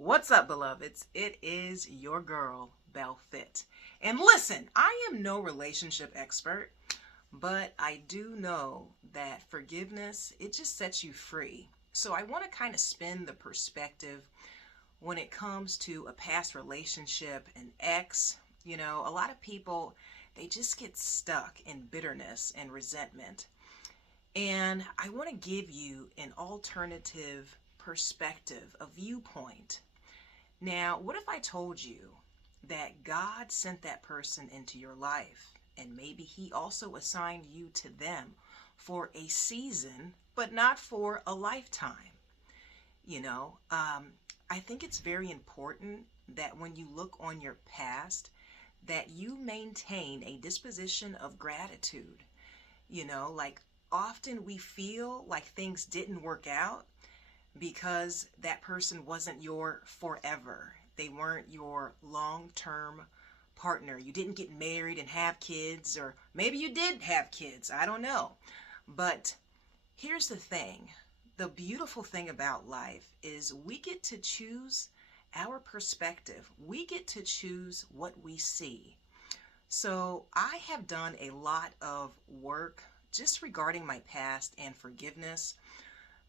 What's up, beloveds? It is your girl, Belle Fit. And listen, I am no relationship expert, but I do know that forgiveness, it just sets you free. So I want to kind of spin the perspective when it comes to a past relationship, an ex. A lot of people, they just get stuck in bitterness and resentment. And I want to give you an alternative perspective, a viewpoint. Now, what if I told you that God sent that person into your life and maybe He also assigned you to them for a season, but not for a lifetime? You know, I think it's very important that when you look on your past, that you maintain a disposition of gratitude. Like often we feel like things didn't work out because that person wasn't your forever. They weren't your long-term partner. You didn't get married and have kids, or maybe you did have kids. I don't know. But here's the thing. The beautiful thing about life is we get to choose our perspective. We get to choose what we see. So I have done a lot of work just regarding my past and forgiveness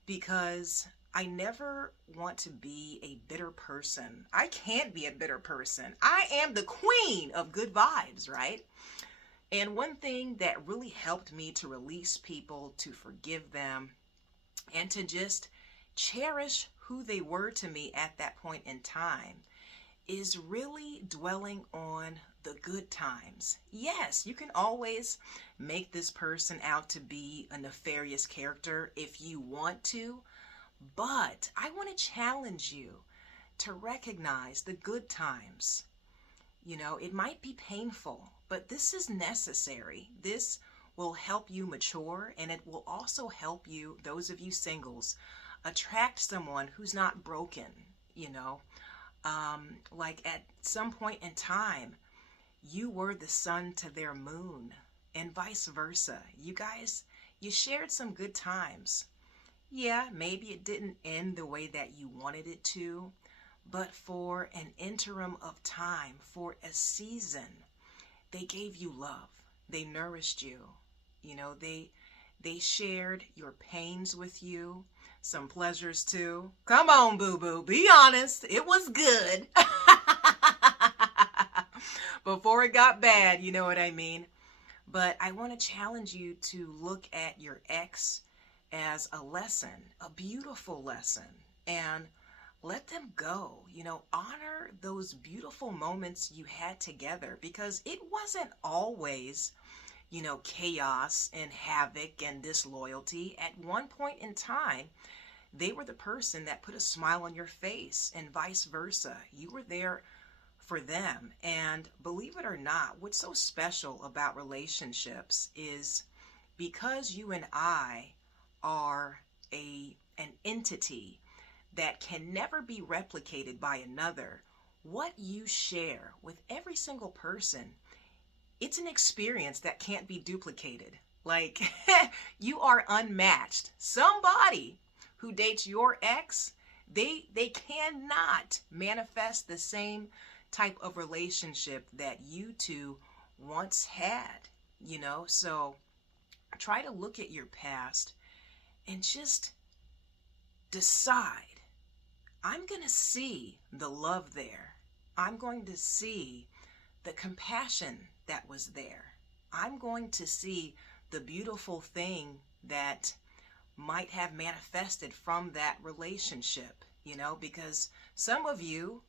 because I never want to be a bitter person. I can't be a bitter person. I am the queen of good vibes, right? And one thing that really helped me to release people, to forgive them, and to just cherish who they were to me at that point in time is really dwelling on the good times. Yes, you can always make this person out to be a nefarious character if you want to, but I want to challenge you to recognize the good times. It might be painful, but this is necessary. This will help you mature, and it will also help you, those of you singles, attract someone who's not broken. Like at some point in time, you were the sun to their moon, and vice versa. You guys, you shared some good times. Yeah, maybe it didn't end the way that you wanted it to, but for an interim of time, for a season, they gave you love. They nourished you. They shared your pains with you, some pleasures too. Come on, boo-boo, be honest. It was good. Before it got bad, you know what I mean? But I want to challenge you to look at your ex as a lesson, a beautiful lesson, and let them go. Honor those beautiful moments you had together, because it wasn't always, chaos and havoc and disloyalty. At one point in time, they were the person that put a smile on your face, and vice versa. You were there for them. And believe it or not, what's so special about relationships is because you and I are an entity that can never be replicated by another, what you share with every single person, it's an experience that can't be duplicated. Like, you are unmatched. Somebody who dates your ex, they cannot manifest the same type of relationship that you two once had. So try to look at your past and just decide, I'm going to see the love there. I'm going to see the compassion that was there. I'm going to see the beautiful thing that might have manifested from that relationship, because some of you,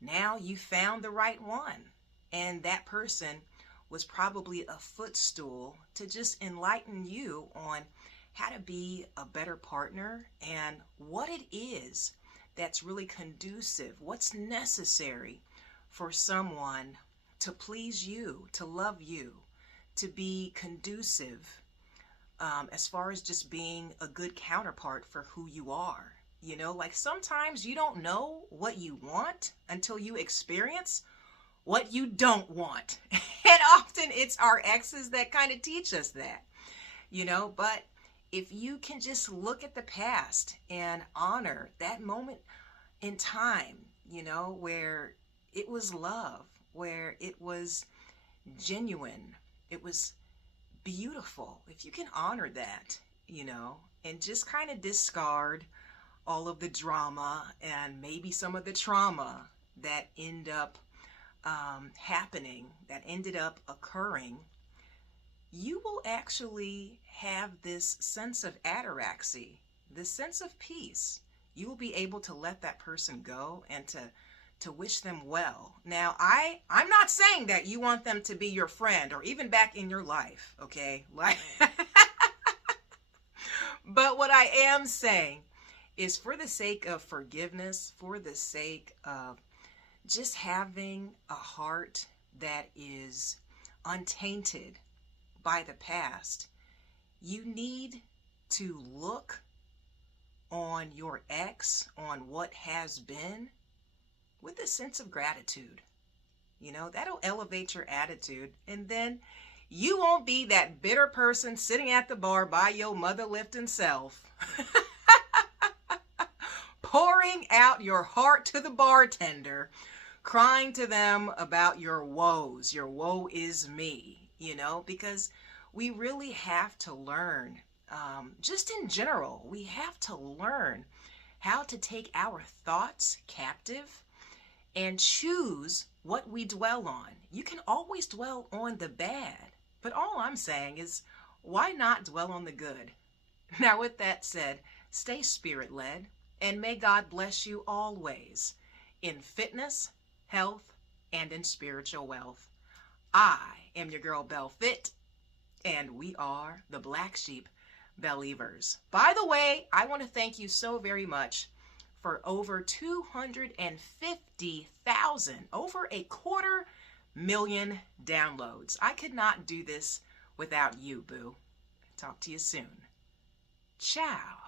now you found the right one, and that person was probably a footstool to just enlighten you on how to be a better partner and what it is that's really conducive, what's necessary for someone to please you, to love you, to be conducive, as far as just being a good counterpart for who you are. Like sometimes you don't know what you want until you experience what you don't want. And often it's our exes that kind of teach us that, but if you can just look at the past and honor that moment in time, where it was love, where it was genuine, it was beautiful. If you can honor that, and just kind of discard all of the drama and maybe some of the trauma that that ended up occurring, you will actually have this sense of ataraxy, this sense of peace. You will be able to let that person go and to wish them well. Now, I'm not saying that you want them to be your friend or even back in your life, okay? Like, but what I am saying is, for the sake of forgiveness, for the sake of just having a heart that is untainted by the past, you need to look on your ex, on what has been, with a sense of gratitude. That'll elevate your attitude, and then you won't be that bitter person sitting at the bar by your mother lifting self pouring out your heart to the bartender, crying to them about your woes. Your woe is me, because we really have to learn, just in general, we have to learn how to take our thoughts captive and choose what we dwell on. You can always dwell on the bad, but all I'm saying is, why not dwell on the good? Now, with that said, stay spirit-led, and may God bless you always in fitness, health, and in spiritual wealth. I am your girl, Belle Fit, and we are the Blacksheep Bellievers. By the way, I want to thank you so very much for over 250,000, over 250,000 downloads. I could not do this without you, boo. Talk to you soon. Ciao.